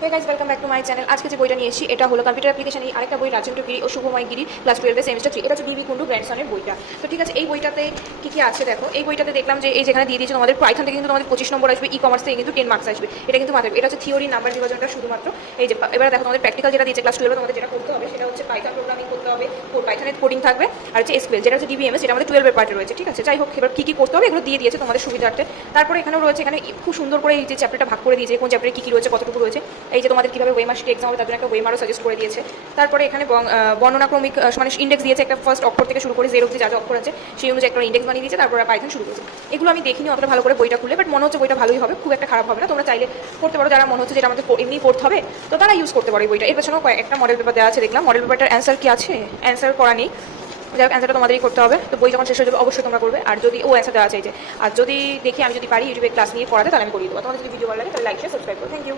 Hey guys welcome back to my channel. आज के जो বইটা নিয়েছি এটা হলো কম্পিউটার অ্যাপ্লিকেশন এই আরেকটা বই রাজেন্দ্র গিরি ও শুভময় গিরি ক্লাস 12 এর সেমিস্টার 3। এটা হচ্ছে ডিবি কুন্ডু গ্র্যান্ডসনের বইটা। তো ঠিক আছে, এই বইটাতে কি কি আছে দেখো। এই বইটাতে দেখলাম যে এই যেখানে দিয়ে দিয়েছে তোমাদের পাইথন থেকে কিন্তু তোমাদের 25 নম্বর আসবে, ই কমার্স থেকে কিন্তু 10 মার্কস আসবে। এটা কিন্তু মাত্র এটা হচ্ছে থিওরি নাম্বার বিভাজনটা শুধুমাত্র। এই যে এবারে দেখো তোমাদের প্র্যাকটিক্যাল যেটা দিয়েছে ক্লাস 12 তোমাদের যেটা করতে হবে সেটা হচ্ছে পাইথন প্রোগ্রামিং করতে হবে, পাইথনের কোডিং থাকবে, আর হচ্ছে এসকিউএল যেটা হচ্ছে ডিবিএমএস যেটা আমাদের 12 এর পার্টে রয়েছে। ঠিক আছে, যাই হোক এবার কি কি করতে হবে এগুলো দিয়ে দিয়েছে তোমাদের সুবিধার্থে। তারপরে এখানেও রয়েছে, এখানে খুব সুন্দর করে এই যে চ্যাপ্টারটা ভাগ করে দিয়েছে, কোন চ্যাপ্টারে কি কি রয়েছে কতটুকু রয়েছে, এই যে তোমাদের কিভাবে ওয়েমার্কশিট এক্সাম হবে তার জন্য একটা ওয়েমারও সাজেস্ট করে দিয়েছে। তারপরে এখানে বর্ণনাক্রমিক মানে ইন্ডেক্স দিয়েছে, একটা ফার্স্ট অক্ষর থেকে শুরু করে জেড অবধি যা যা অক্ষর আছে সেই অনুযায়ী একটা ইন্ডেক্স বানিয়ে দিয়েছে, তারপর পাইথন শুরু করেছে। এগুলো আমি দেখিনি অতটা ভালো করে বইটা খুলে, বাট মনে হচ্ছে বইটা ভালোই হবে, খুব একটা খারাপ হবে না। তোমরা চাইলে পড়তে পারো, যারা মনে হচ্ছে যেটা আমাদের এমনি পড়তে হবে তো তারা ইউজ করতে পারো এই বইটা। এর পেছনেও একটা মডেল পেপার দেওয়া আছে দেখলাম, মডেল পেপারটার অ্যান্সার কি আছে, অ্যান্সার করা নেই, যাই হোক অ্যান্সারটা তোমাদেরই করতে হবে। তো বই যখন শেষ হয়ে যাবে অবশ্যই তোমরা করবে, আর যদি অ্যান্সার দেওয়া আছে এই যে, আর যদি দেখি আমি যদি পারি ইউটিউবে ক্লাস নিয়ে পড়াতে তাহলে আমি করিয়ে দেবো। তোমাদের যদি ভিডিও ভালো লাগে তাহলে লাইক শেয়ার সাবস্ক্রাইব করো। Thank you.